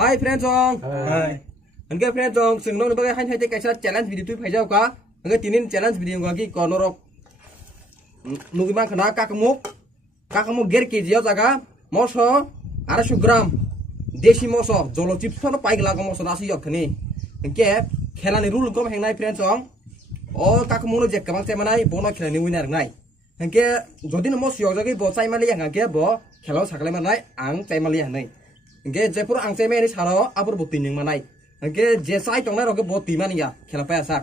Hai friend chong. Hai. Angke friend chong sing nong bagai hai hai kaisa challenge video tu phai jau ka. Angke tinin challenge video ngaki konorok. Nugi mang khana kakmuk ger kg ya jaga moso 250 gram. Desi moso jolo chips no paik laga moso rasi yok khani. Angke khelani rule kom hengnai friend chong. O kakmuk no je kamang temanai bono khelani winner ngai. Angke jodi no mos yok jagi bo chai mali angke bo khelo saklai manai ang chai mali hanai. Angke jepur ang chai mani saro apur botining manai. Angke je chai tongnai roke boti mania khela pa sak.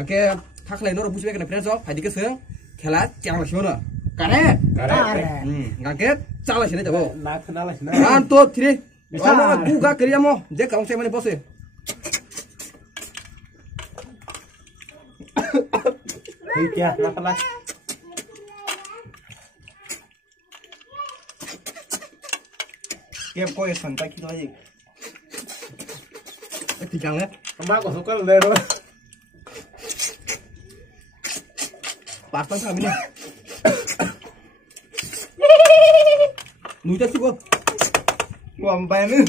Angke khaklai no busbe kana friend chong phadi ke seung khela chang lasiona. Kare. Angke chang lasina jabo. Na khna lasina. 1 2 3. Amo guga kriamo je kaung chai mani bose. Kia na khla. Kem coi phần tay khi nói gì Thì chẳng đấy. Má của số con lên rồi. Bát tăng thảm đi. Núi ta xíu không? quầm bè nữa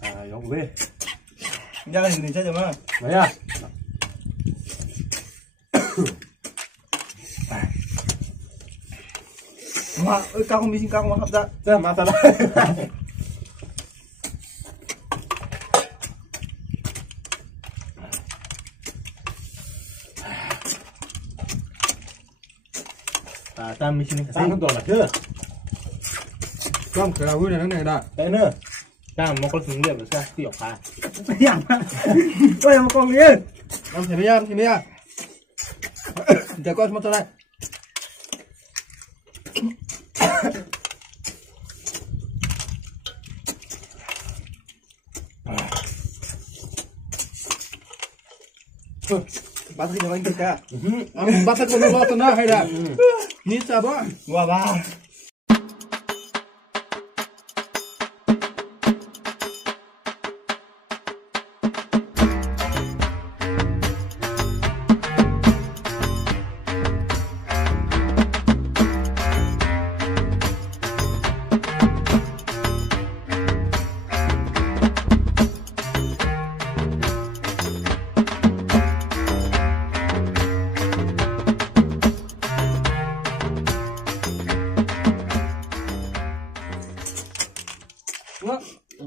À, giống về. gia đình mình chơi được không Đấy à. mà ơi cao không biết cao không hấp dẫn Thế mà sao đây? À, ta mình xin sang con đồ là chưa? Không, cái nào này này đã. Đấy nữa. Ta một con súng điện rồi sao? Tiểu phá. nhảm tôi làm con gì Làm thế này, thế này. Để coi một đây. bắt thì anh được cả Bắt thật con lo tao hay là. Ní sao bó? qua ba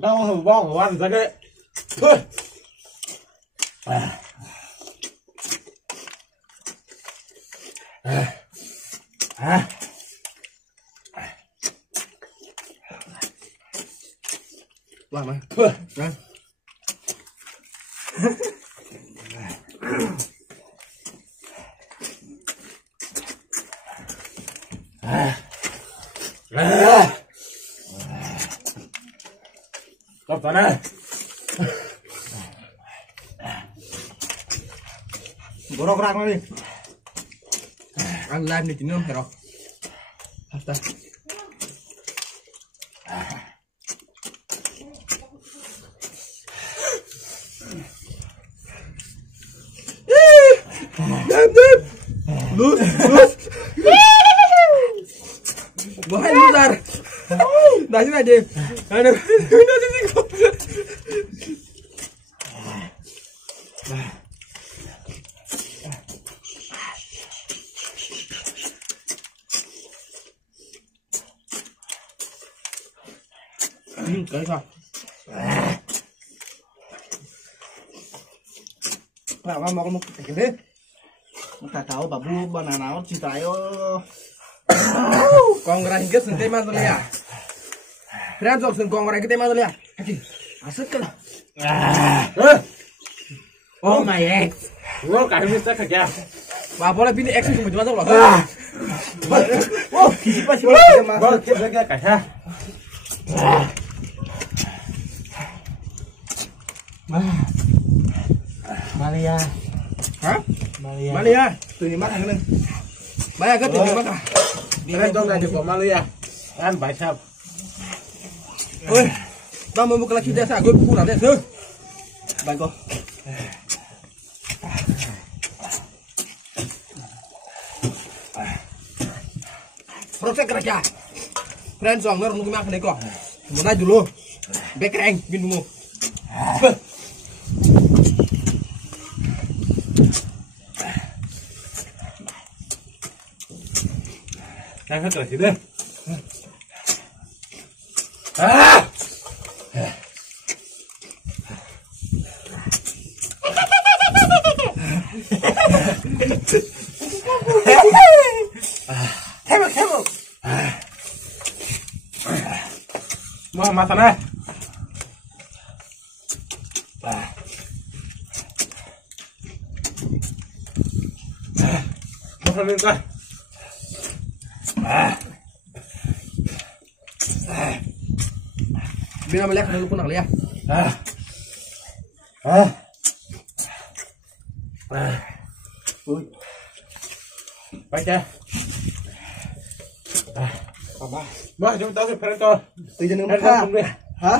Tao không bong của anh ra cái. Thôi. Làm mày. Đây. Tập tao này. bố nó răng nó đi Ăn live này tính không phải đâu. Thật ta. Lus. Bahaya besar. Dah sini aja. Aduh. Cái thôi. làm ăn một cái thế một cả cáo bà bu bà nào chỉ tại Con gà hình kết sừng tê man rồi à? Friend job sừng con gà cái tê man rồi à? Asik kan? Oh my ex. Gua cái mistake cả kìa. Bà boleh pilih X cuma cuma loh. oh siapa sih Gua kia ra cả ha. Malia. Hả? Malia. Malia, từ miền Bắc thằng lên. Malia cái từ miền Bắc à? Đi lên trong này thì có Malia. Ăn bài sao? Ôi, tao mau buka lagi desa, gue pulang deh, tuh. Bangko. Proses kerja. friend song nó nung mang cái này kok. Mau naik dulu. Bekreng bin mu. Đang hết rồi thì lên. À. Theo. Mau makan ah. Makan lên coi. Biar melihat dulu pun nak lihat. Baik ya. Mà chúng ta sẽ phải coi. Tự nhiên nó tha. Hả?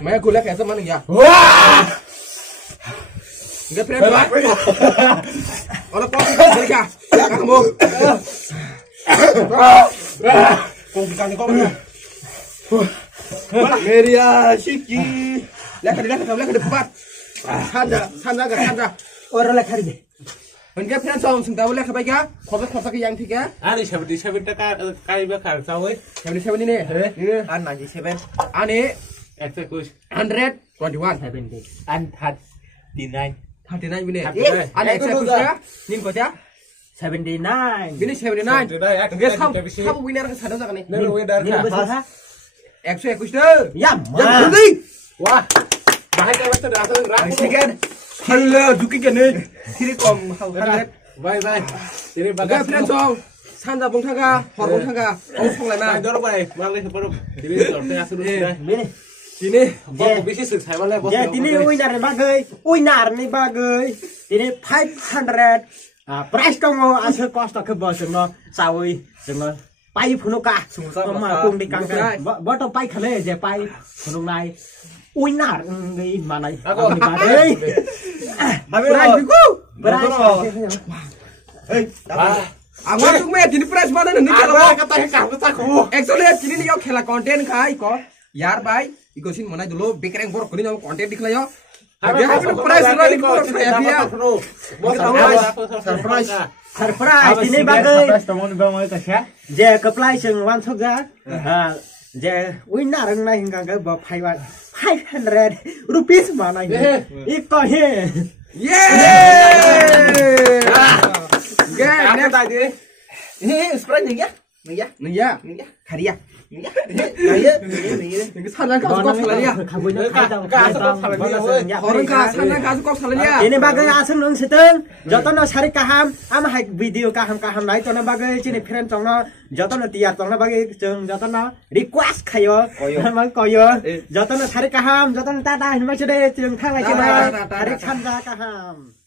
Mấy cô lihat kayak mana ya? Wah. Enggak friend lah. Orang kok balik ya. Kamu. Cùng càng có bao Meria Shiki. Lihat ke depan. Sandra. Orang lek hari deh. Enggak friend song sing tahu lihat apa ya? Khosa ke yang tiga. Ani 77 taka kai ba khar sao ấy. 77 ini. An 97. Ani Execute 121. 70. An thật 39. 39 ini. 39. Ani execution. Nin ko ya? 79. Ini 79. Từ đây anh Enggak kamu winner ke sana kan nih. Nên là winner cả. Execution. Yam. Berhenti. Wah. Bahaya cái bắt đầu ra ra. Sikan. Hello, duki kan nih. Kiri kom 100. Vai. Jadi Enggak bagas friend song. Sandra bongtaga, hor bongtaga. Ông không lại Mai mà. đó vậy, mang lên baru. Jadi kalau tengah sudah đây. Ini. Sini. Bos bisa sih saya malah bos. Ya, ini winner nih bagai. Winner nih bagai. Ini 500. Price kamu asal cost ke bos no. Sawi dengan pai phunuka. Mà cùng đi căng cái. Vợ tao pai khale je pai phunung này. Winner người mà này. Aku đi bagai. Price ku. Price. Aku tuh me kini price mana nih kalau Katanya kamu takut. actually kini nih yo khela content kai ko. Yar bhai, iko sin mana dulu bekereng borok kini yo content dikla yo. Dia kan price lagi ko ya. Surprise ini bagai. Je apply sing one thok ra. Je winner này hingga cái bọc 500 rupees mà này. Ít coi he. Yeah! Cái này tay đi. Ini spray nih ya. Nih ya. Hadiah. Ini sana kasu kok salahnya. Orang sana kasu kok salahnya. Ini bagai asal nung seteng. Jotoh no sari kaham. Ama hai video kaham naik. Jotoh bagai cini friend cong no. Jotoh no tiar cong no bagai cong. Jotoh no request kayo. Mang koyo. Jotoh no sari kaham. Jotoh no tata. Ini macam deh cong thang lagi cina. Hari khanda kaham.